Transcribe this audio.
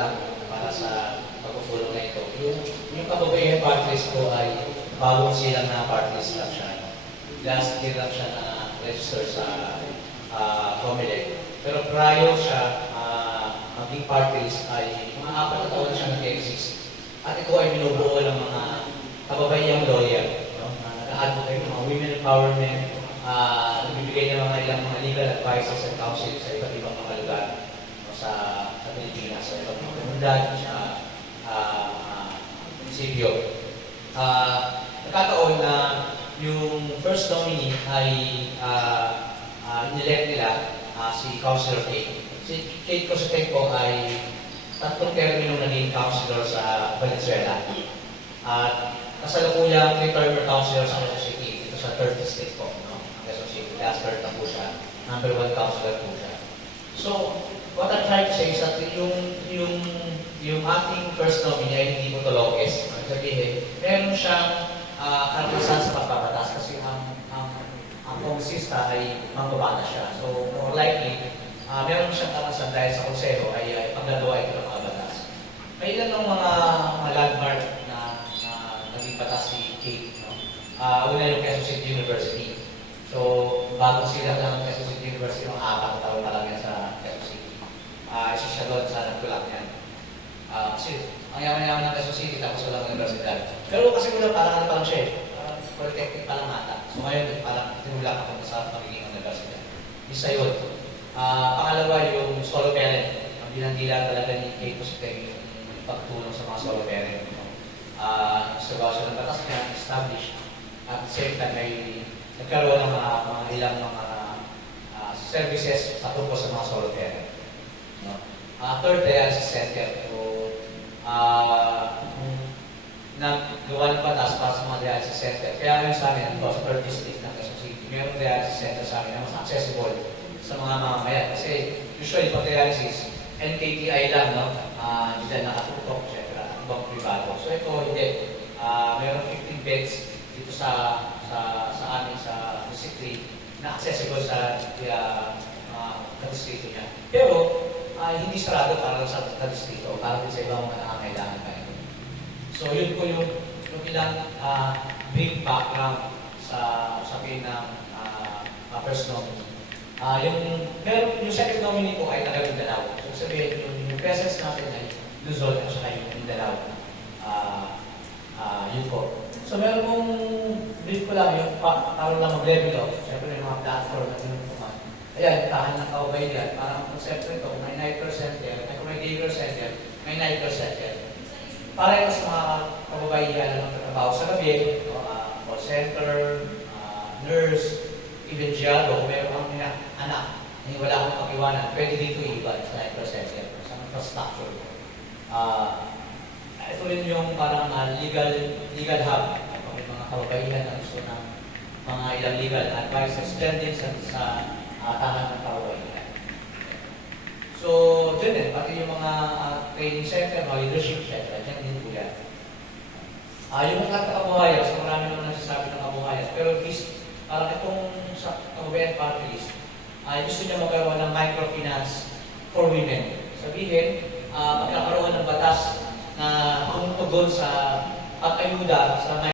lang para sa pagpupulong na ito. Yung, yung kababayan party list ko ay bagong silang na party list lang siya. Last year lang siya na register sa uh, Comelec. Pero prior siya uh, maging party list ay mga apat na taon na siya nag-exist. At ito ay binubuo ng mga kababayang lawyer, no? na nag-advocate ng mga women empowerment, uh, nagbibigay ng mga ilang mga legal advices and counsel sa iba't ibang mga lugar no? sa, sa Pilipinas, sa komunidad, sa uh, uh, munisipyo. Uh, nagkataon na yung first nominee ay uh, uh, nilect nila uh, si Councilor Kate. Si Kate Cositeco ay tatlong termino naging councilor sa Valenzuela. At kasalukuyang three-termer councilor sa Quezon City, dito sa 3rd district po, no? Quezon City. Last third na po siya. Number one councilor po siya. So, what I'm trying to say is that yung, yung, yung ating first nominee ay hindi mo tolokes. Ang sabihin, meron siyang uh, karanasan sa pagbabatas kasi ang, ang, ang kongresista ay mangbabata siya. So, more likely, uh, meron siyang karanasan dahil sa konseho ay, ay paggagawa ito ng mga batas. May ilan ng mga, mga landmark na, na naging batas si Kate. No? Uh, una yung Quezon City University. So, bago sila ng Quezon City University, mga apat taon lang yan sa Quezon City. Uh, isa siya doon sa nagtulak niyan. Uh, kasi, ang yaman-yaman ng Quezon City, tapos walang universidad. Pero kasi muna parang ano pa lang siya eh. Parang polytechnic pa lang ata. So ngayon, parang tinulak ako sa pagiging universidad. Isa yun. Ah, pangalawa, yung solo parent. Ang dinandila talaga ni Kate Cositeg yung pagtulong sa mga solo parent. Ah, uh, siya ng batas niya, established. At the same time, may nagkaroon ng mga, mga ilang mga ah, services patungkol sa mga solo parent. No? Ah, third, dialysis center. So, ah, naggawa ng batas para sa mga dialysis center. Kaya ngayon sa amin, sa third district ng Quezon City, mayroong dialysis center sa amin na mas accessible sa mga mamamayan. Kasi usually pag dialysis, NKTI lang, no? Uh, hindi na nakatutok, etc. Ibang privado. So ito, hindi. Uh, mayroong 15 beds dito sa sa sa amin sa district 3 na accessible sa uh, uh, distrito niya. Pero, uh, hindi sarado para sa distrito, para din sa ibang mga nangangailangan tayo. So yun po yung, yung ilang uh, brief background sa sabihin ng uh, uh, first nominee. Uh, yung, pero yung second nominee po ay taga Mindanao. So sabihin, yung, yung presence natin ay Luzon at saka yung Mindanao. Uh, uh, yun po. So meron pong brief ko lang yung pa, para lang mag-level up. Siyempre yung mga platform na pinupuman. Ayan, tahan ng kaubay yan. Parang konsepto ito, may 9% yan. Kung may 8% yan, may 9% yan para ito sa mga kababaihan na magtatrabaho sa gabi, uh, call center, uh, nurse, even giado, kung meron kang ina, anak, na wala akong pag-iwanan, pwede dito iba sa 9% yan, sa infrastructure. Uh, ito rin yung parang uh, legal legal hub, kung may mga kababaihan na gusto ng mga ilang legal advices, dyan din sa, sa uh, tahan ng kababaihan. So, dyan din, pati yung mga uh, training center, mga leadership center, dyan din po yan. Uh, yung mga kabuhayan, so marami naman nagsasabi ng kabuhayan, pero at least, parang itong sa kabuhayan list, uh, gusto niya magkaroon ng microfinance for women. Sabihin, uh, magkakaroon ng batas na tumutugon sa pag-ayuda sa